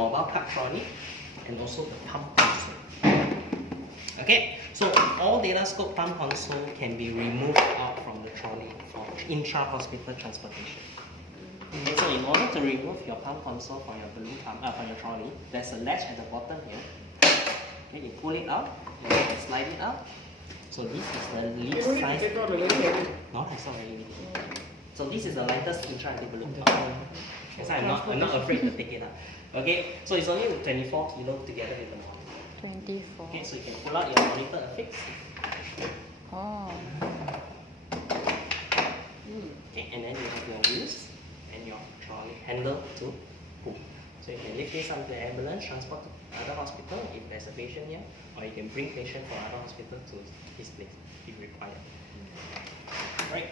mobile cart trolley and also the pump console. Okay, so all data scope pump console can be removed out from the trolley for intra-hospital transportation. Okay, so in order to remove your pump console from your balloon pump, from your trolley, there's a latch at the bottom here. Okay, you pull it out, you can slide it out. So this is the least size. No, it's not very heavy. So this is the lightest intra-balloon pump. So I'm not afraid to take it out. Okay, so it's only 24 kilo together with the monitor. 24. Okay, so you can pull out your monitor affix. Oh. Okay, and then you have your wheels and your trolley handle to pull. So you can lift this up to the ambulance, transport to other hospital if there's a patient here, or you can bring patient from other hospital to this place if required. Right.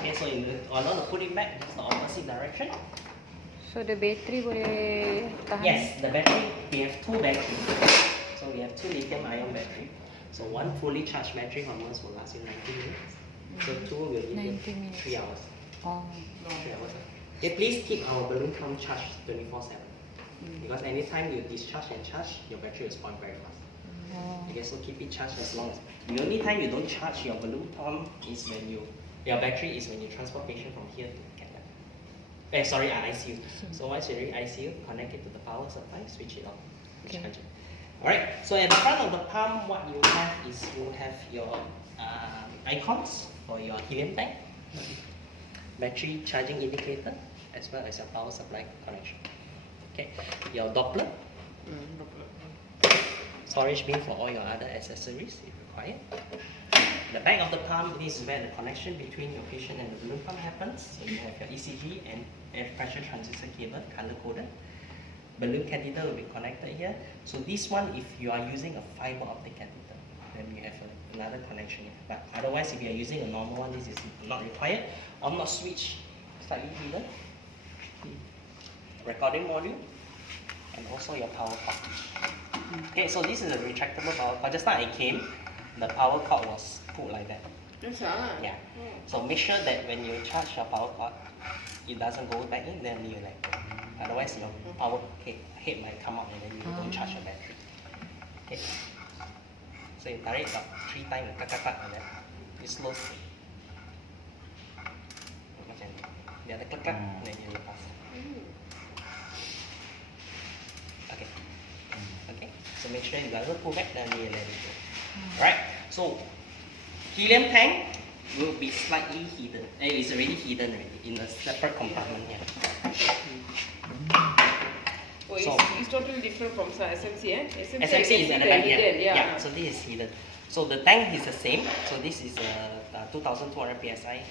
Okay, so in order to put it back, it's the opposite direction. So the battery boleh tahan? Yes, the battery, we have two batteries. So we have two lithium-ion battery. So one fully charged battery almost will last you 90 minutes. So two will give you 3 hours. Oh. 3 hours. Okay, please keep our balloon pump charged 24/7. Because anytime you discharge and charge, your battery will spoil very fast. Oh. Okay, so keep it charged as long as. The only time you don't charge your balloon pump is when your battery is when you transport patient from here to Canada. ICU. So once you're in ICU, connect it to the power supply, switch it on, charge it. Alright, so at the front of the pump, what you have is you have your icons for your helium tank, battery charging indicator, as well as your power supply connection. Okay, your Doppler, storage bin for all your other accessories if required. The back of the pump, this is where the connection between your patient and the balloon pump happens. So you have your ECG and air pressure transducer cable, color coded. Balloon catheter will be connected here. So this one, if you are using a fiber optic catheter, then you have another connection here. But otherwise, if you are using a normal one, this is not required. On-off switch, slightly hidden. Recording module, and also your power cord. Okay, so this is a retractable power cord. Just now I came, the power cord was put like that. Yeah. So make sure that when you charge your power cord, it doesn't go back in, then you let go. Otherwise, your power head might come out and then you don't charge your battery. Okay. So you tarik about 3 times, like that. It slows. Macam ni. Dia ada kekat, then dia lepas. Okay. Okay. So make sure you doesn't pull back, then you let it go. Alright. So helium tank will be slightly hidden. It's already hidden in a separate compartment here. Oh, So it's totally different from SMC, eh? SMC is at the back here. hidden, Yeah. So this is hidden. So the tank is the same. So this is a 2,200 psi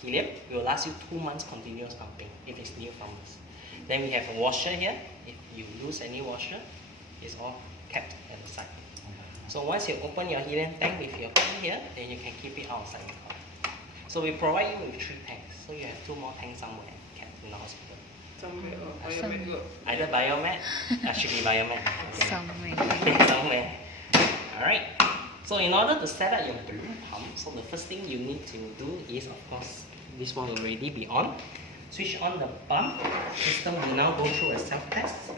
helium. It will last you 2 months continuous pumping if it's new from us. Then we have a washer here. If you lose any washer, it's all kept at the side. So once you open your helium tank with your pump here, then you can keep it outside the car. So we provide you with 3 tanks. So you have 2 more tanks somewhere kept in the hospital. Somewhere, biomed good. Either biomed, should be biomed. Somewhere. Somewhere. Alright. So in order to set up your balloon pump, so the first thing you need to do is, of course, this one will already be on. Switch on the pump. System will now go through a self-test.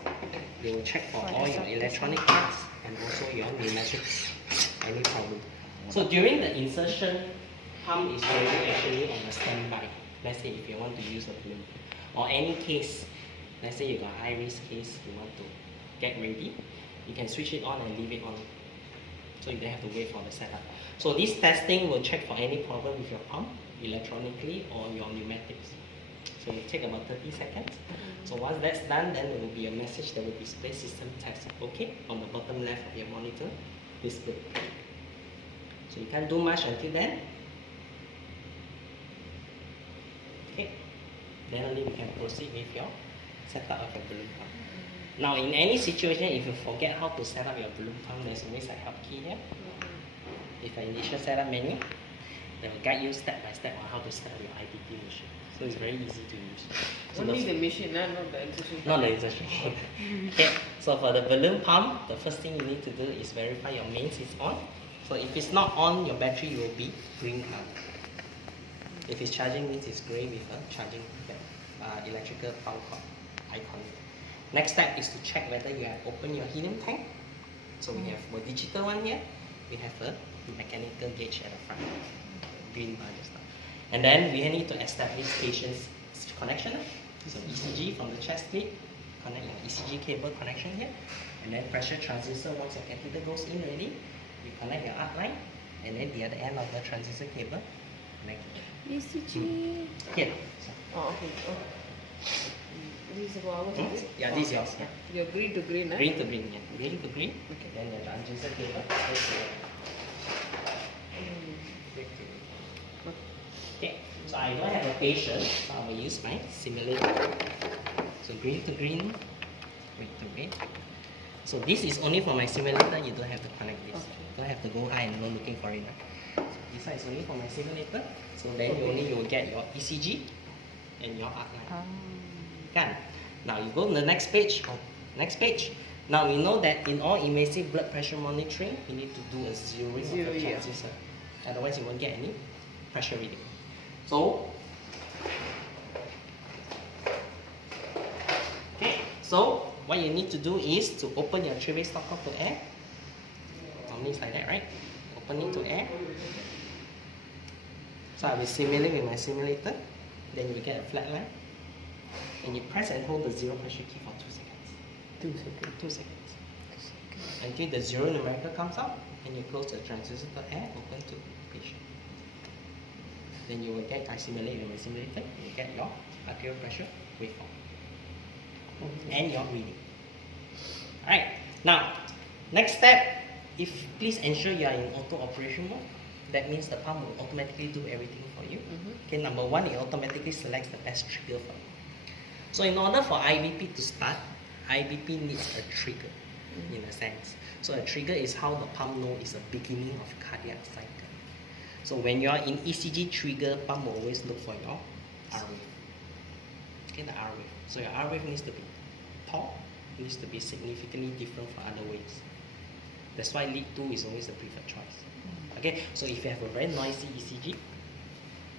They will check for all your electronic parts and also your pneumatics, any problem. So during the insertion, pump is already actually on a standby. Let's say if you want to use a balloon. Or any case, let's say you got high risk case, you want to get ready, you can switch it on and leave it on. So you don't have to wait for the setup. So this testing will check for any problem with your pump, electronically or your pneumatics. So it will take about 30 seconds. So once that's done, then there will be a message that will display system test okay on the bottom left of your monitor display. So you can't do much until then. Okay. Then only we can proceed with your setup of your balloon pump. Now in any situation, if you forget how to set up your balloon pump, there's always a help key here. With an initial setup menu, they will guide you step by step on how to set up your IABP machine. So it's very easy to use. So Only the machine, not the insertion. Not the insertion. Okay, so for the balloon pump, the first thing you need to do is verify your mains is on. So if it's not on, your battery will be green color. If it's charging, means it's grey with a charging electrical power cord icon. Next step is to check whether you have opened your helium tank. So we have a digital one here. We have a mechanical gauge at the front, green bar just now. And then we need to establish patient's connection. So ECG from the chest plate, connect your ECG cable connection here, and then pressure transducer. Once your catheter goes in already, you connect your arc line, and then the other end of the transducer cable connect ECG. here. So, Oh, okay. Oh. This is about what is it? yeah, this is yours. Yeah. Your green to green, eh? Green to green, yeah. Green to green. Okay. Then the transducer cable goes to green to green. Okay, so I don't have a patient, so I will use my simulator. So green to green, green to green. So this is only for my simulator, you don't have to connect this. Okay. Don't have to go high and low looking for it. So this one is only for my simulator. So then you will get your ECG and your arc line. Kan? Now you go to the next page. Next page. Now we know that in all invasive blood pressure monitoring, you need to do a zeroing of the Zero, yeah. transducer. Otherwise you won't get any pressure reading. So, okay, so what you need to do is to open your three-way stopcock to air. Normally it's like that, right? Open it to air. So I will simulate with my simulator. Then you get a flat line. And you press and hold the zero pressure key for 2 seconds. 2 seconds. 2 seconds. Until the zero numerical comes out, and you close the transducer to air, open to patient. Then you will get, I simulate with my simulator, you get your arterial pressure waveform. And your reading. Alright, now, next step, please ensure you are in auto operation mode. That means the pump will automatically do everything for you. Okay, number one, it automatically selects the best trigger for you. So in order for IABP to start, IABP needs a trigger, in a sense. So a trigger is how the pump knows it's the beginning of cardiac cycle. So when you are in ECG trigger, pump will always look for your R wave. Okay, the R wave. So your R wave needs to be tall, needs to be significantly different from other waves. That's why lead 2 is always the preferred choice. Okay, so if you have a very noisy ECG,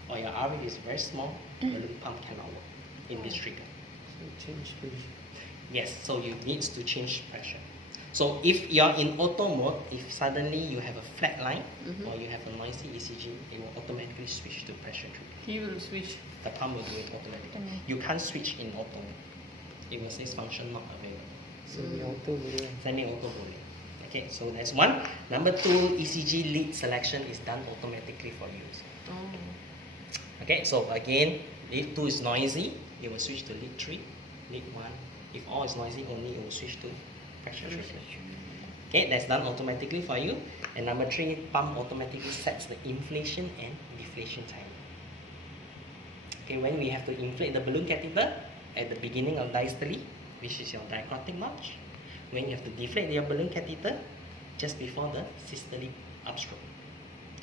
or your R wave is very small, the balloon pump cannot work in this trigger. Change pressure. Yes, so you need to change pressure. So if you're in auto mode, if suddenly you have a flat line or you have a noisy ECG, it will automatically switch to pressure trigger. He will switch. The pump will do it automatically. You can't switch in auto mode. It will say function not available. Semi-auto boleh. Semi-auto boleh. Okay, so that's one. Number 2, ECG lead selection is done automatically for you. Oh. Okay, so again, lead 2 is noisy, it will switch to lead 3. Lead 1, if all is noisy only, it will switch to pressure trigger. Okay, that's done automatically for you. And number 3, pump automatically sets the inflation and deflation time. Okay, when we have to inflate the balloon catheter at the beginning of diastole, which is your dichrotic march. When you have to deflate your balloon catheter just before the systolic upstroke.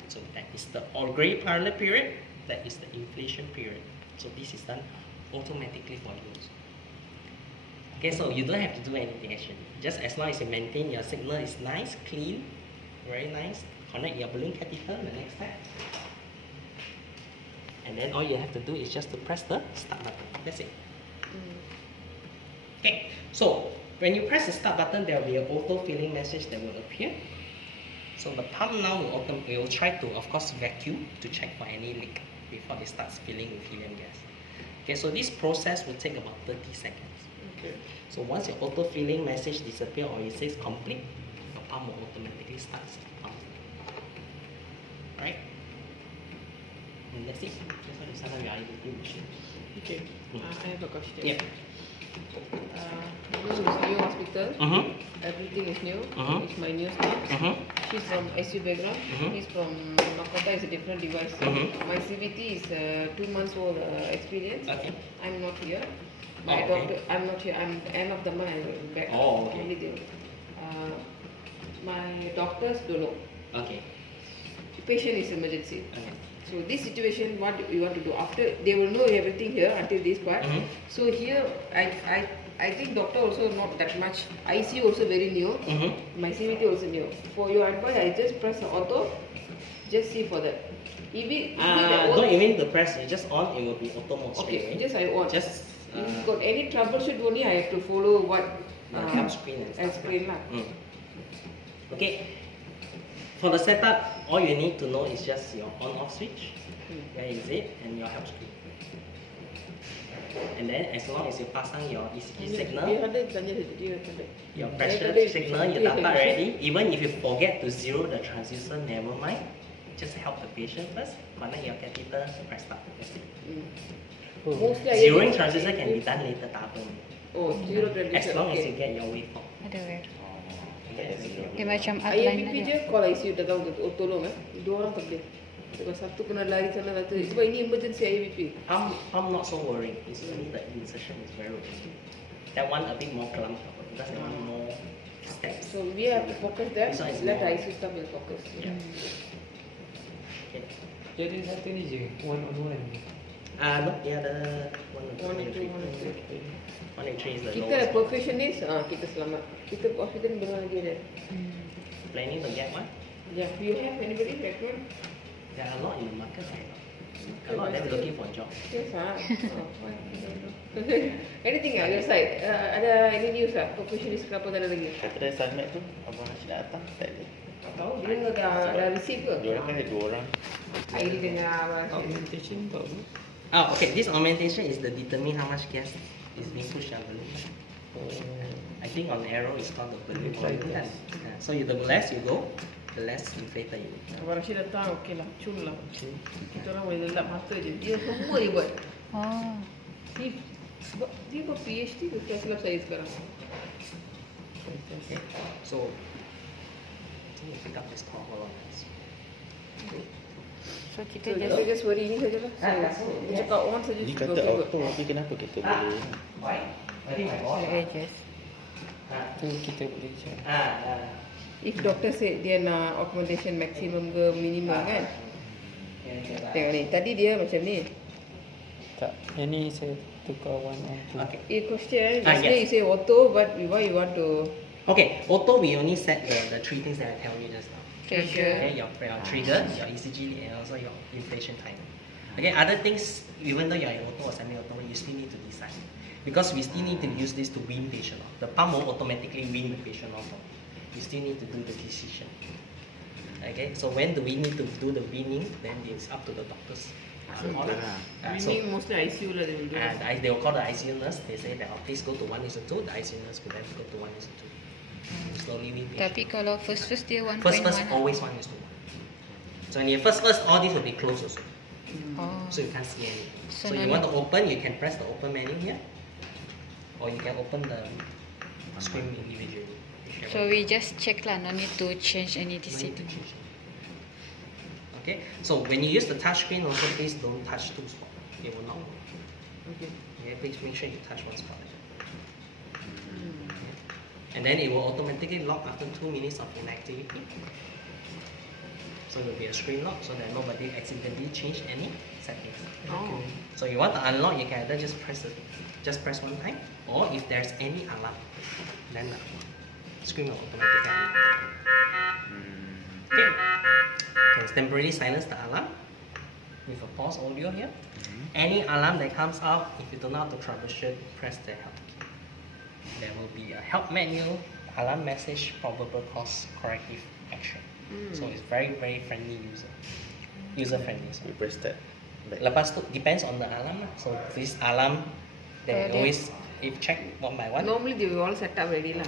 So that is the auxiliary parallel period, that is the inflation period. So this is done automatically for you. Okay, so you don't have to do anything actually. Just as long as you maintain your signal is nice, clean, very nice. Connect your balloon catheter, the next step. And then all you have to do is just to press the start button. That's it. Okay, so when you press the start button, there will be an auto-filling message that will appear. So the pump now will try to, of course, vacuum to check for any leak before it starts filling with helium gas. Okay, so this process will take about 30 seconds. Okay. So once your auto-filling message disappears or it says complete, your pump will automatically start pumping. Right? And that's it. That's what you set up your IABP machine. Okay. I have a question. Yeah. This is new hospital. Everything is new. It's my new staff. She's from SU background. He's from Makota. It's a different device. My CBT is 2 months old experience. Okay. I'm not here. My Oh, doctor. okay. I'm not here. I'm end of the month. I'm back. Oh, okay. Only there. My doctors don't know. Okay. The patient is emergency. Okay. So this situation, what we want to do after, they will know everything here until this part. So here, I think doctor also not that much. IC also very new. My CVT also new. For your advice, I just press the auto. Just see for that. If it that don't even the press, you just on, it will be auto mode straight okay, away. just I on. Just If you got any troubleshoot only, I have to follow what help screen and stuff. explain lah. Okay. For the setup, all you need to know is just your on-off switch. Where is it? And your help screen. And then as long as you pasang your ECG signal, your pressure signal, your data ready. Even if you forget to zero the transducer, never mind. Just help the patient first. Connect your catheter, press start. That's it. Mostly Zeroing transducer can be done later, tak apa. Oh, zero transducer. As long as you get your waveform. Ada where? Okay. Dia macam outline IABP ada. je call ICU dah tahu tolong dua orang tak boleh. Sebab satu kena lari sana satu. Sebab ini emergency IABP. I'm not so worried. It's only the insertion is very routine. That one a bit more clumsy because that one more steps. So we have to focus there. This one is Let more- ICU staff will focus. Yeah. Okay. Jadi satu ni je, one on one. No, the other one and three. 1 and 2, 1 and 3. 1 and 3 is the Kita lowest one. perfectionist, kita selamat. Kita hospital benar lagi ada. Planning to get one? Yeah, you have anybody recommend? There are a lot in the market right now. A lot of them looking for a job. Yes, anything your side? Ada any news perfectionist kenapa tak ada lagi? Kata dia Salmat tu, Abang Rashid nak datang, tak ada. Tak tahu, dia dah receive ke? Dia orang kan ada 2 orang. Airi dengan Abang Rashid. Augmentation tak apa. Okay, this augmentation is the determine how much gas is being pushed on balloon. I think on arrow it's called the balloon volume. So the less you go, the less inflator you need. Abang Rashid datang, okey lah, cun lah. Kita orang boleh lelap mata je. Dia semua dia buat. Oh. Sebab dia buat PhD tu, tak silap saya sekarang. Okay, so I think you pick up this call. Hold on. So kita So just just worry ini sajalah. Dia cakap on saja. Dia kata auto, tapi kenapa kita boleh? Why? I think my boss. adjust. Tu kita boleh check. If doctor said dia nak accommodation maximum ke minimum kan. Tengok ni, tadi dia macam ni. Tak, yang ni saya tukar one on two. Okay. Question, Ah, yesterday yes. you say auto, but why you want to Okay, auto we only set the 3 things that I tell you just now. pressure? Okay, your trigger, your ECG, and also your inflation time. Okay, other things, even though you're in auto or semi-auto, you still need to decide. Because we still need to use this to wean patient off. The pump will automatically wean the patient off. You still need to do the decision. Okay, so when do we need to do the weaning, then it's up to the doctors. So, Meaning mostly ICU lah they will do. they will call the ICU nurse, they say that, oh, please go to 1:2, the ICU nurse will then go to 1:2. Slowly wean patient. Tapi kalau first dia 1.1. First, always 1:1. So when you first, all these will be closed also. Oh. So you can't see anything. So So you no want to need- open, you can press the open menu here. Or you can open the screen individually. So we just check lah, no need to change any No need to setting. change. Okay, so when you use the touch screen also, please don't touch 2 spots. It will not work. Okay. Okay, please make sure you touch 1 spot. And then it will automatically lock after 2 minutes of inactivity. So it will be a screen lock so that nobody accidentally change any settings. Oh. So you want to unlock, you can either just press 1 time, or if there's any alarm, then the screen will automatically unlock. Okay. Can temporarily silence the alarm with a pause audio here. Any alarm that comes out, if you don't know how to troubleshoot, press the help key. There will be a help menu, alarm message, probable cause, corrective action. So it's very, very friendly user friendly. So. We press that. Back. Lepas tu depends on the alarm lah. So this alarm, they Dia- always if check one by one. Normally they will all set up ready lah.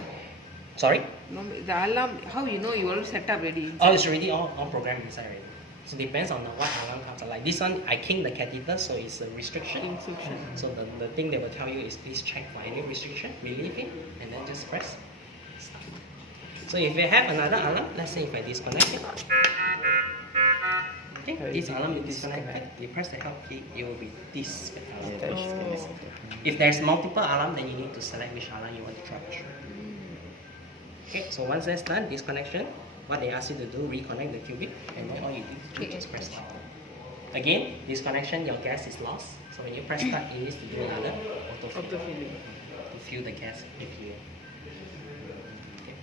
Sorry? Normally, the alarm, how you know you all set up ready? Oh, it's already all programmed inside already. So depends on what alarm comes out. Like this one, I king the catheter, so it's a restriction. Instruction. So the thing they will tell you is please check for any restriction, relieve it, and then just press start. So if you have another alarm, let's say if I disconnect it, okay, this alarm is disconnected, you press the help key, it will be this alarm. If there's multiple alarm, then you need to select which alarm you want to troubleshoot. Okay, so once that's done, disconnection, what they ask you to do, reconnect the qubit, and then all you need to do is just press start. Again, disconnection, your gas is lost. So when you press start, it needs to do another autofill Autofilling. to fill the gas if you. Okay.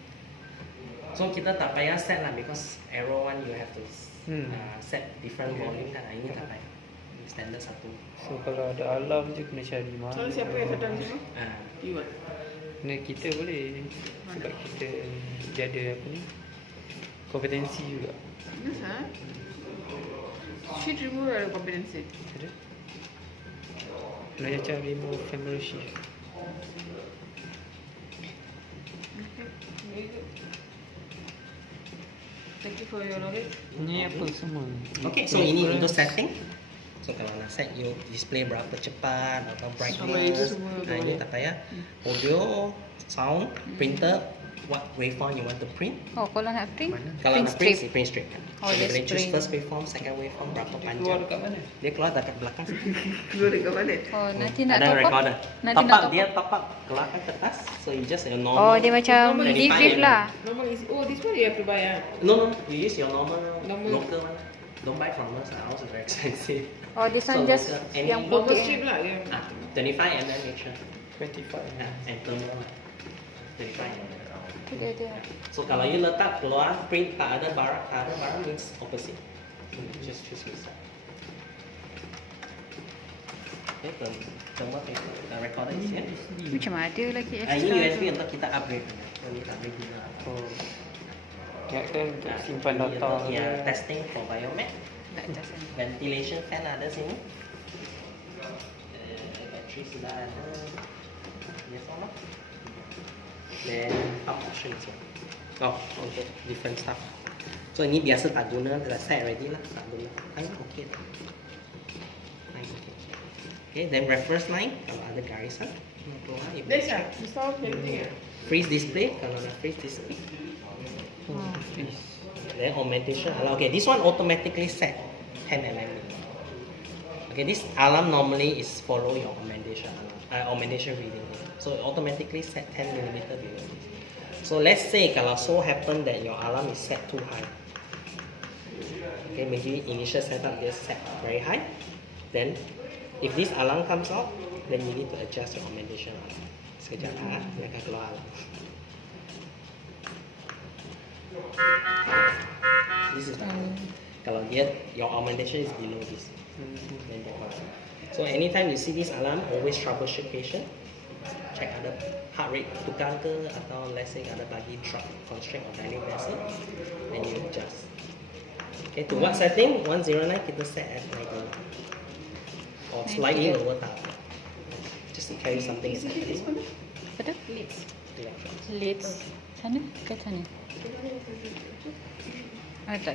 So kita tak payah set lah because arrow one you have to set different volume kan. Ini tak payah. Ini standard satu. So kalau ada alarm je kena cari mana. So siapa yang sedang ni? You what? Kita boleh sebab kita dia ada apa ni kompetensi juga. Yes, ha? Sheet remover ada competency. Ada. Belajar cara remove family shift. Okay, very good. Thank you for your knowledge. Ni apa semua? Okay, so ini untuk setting. So kalau nak set you display berapa cepat atau brightness, ini tak payah. Audio, sound, printer, what waveform you want to print. Oh, kalau nak print, Kalau print nak print, strip. print strip kan. Oh, So, dia boleh choose print. first waveform, second waveform, berapa Keluar panjang. dekat mana? Dia keluar dekat belakang. Keluar dekat mana? Oh, nanti nak Ada top up. recorder. Nanti Top nak up, top dia up. top up keluarkan kertas. So you just your Oh, normal. dia macam Normal leaf lah. Normal is, oh, this one you have to buy, ah. No, you use your normal Normal. local one. Don't buy from us, ours is very expensive. Oh, this one So, just any yang Normal putih. strip lah, yeah. 25 mm make sure. 25. And thermal lah. 25 mm. Dia. So kalau you letak keluar print tak ada barang means opposite. So you just choose this side. Okay, thermal paper. The recorder is here. Macam ada lagi Ini extra USB tu. untuk kita upgrade. Ini tak boleh guna. Oh. Ingatkan untuk simpan data. Ya, testing for biomed. Tak atas sana. Ventilation fan ada sini. Battery sudah ada. Yes or no? Then pump option is here. Oh, untuk different stuff. So ini biasa tak guna, dah set already lah, tak guna. Okay. Nice, okay. Okay, then reference line kalau ada garisan. That's it. You stop everything, ah. Freeze display kalau nak freeze display. Oh. Then augmentation alarm. Okay, this one automatically set 10 mm. Okay, this alarm normally is follow your augmentation alarm, augmentation reading. So it automatically set 10 mm below this. So let's say kalau so happen that your alarm is set too high. Okay, maybe initial setup just set very high. Then if this alarm comes out, then you need to adjust your augmentation alarm. Sekejap dia akan keluar alarm. This is the alarm. Kalau dia your augmentation is below this, then dia keluar. So anytime you see this alarm, always troubleshoot patient. Check ada heart rate tukar ke atau let's say ada bagi drop constrict or dilate vessel, then you adjust. Okay, to what setting? 109 kita set at 90 or slightly lower tak. Just to tell you something is happening. Betul? Lids. Lids. Sana ke sana? Ah, tak.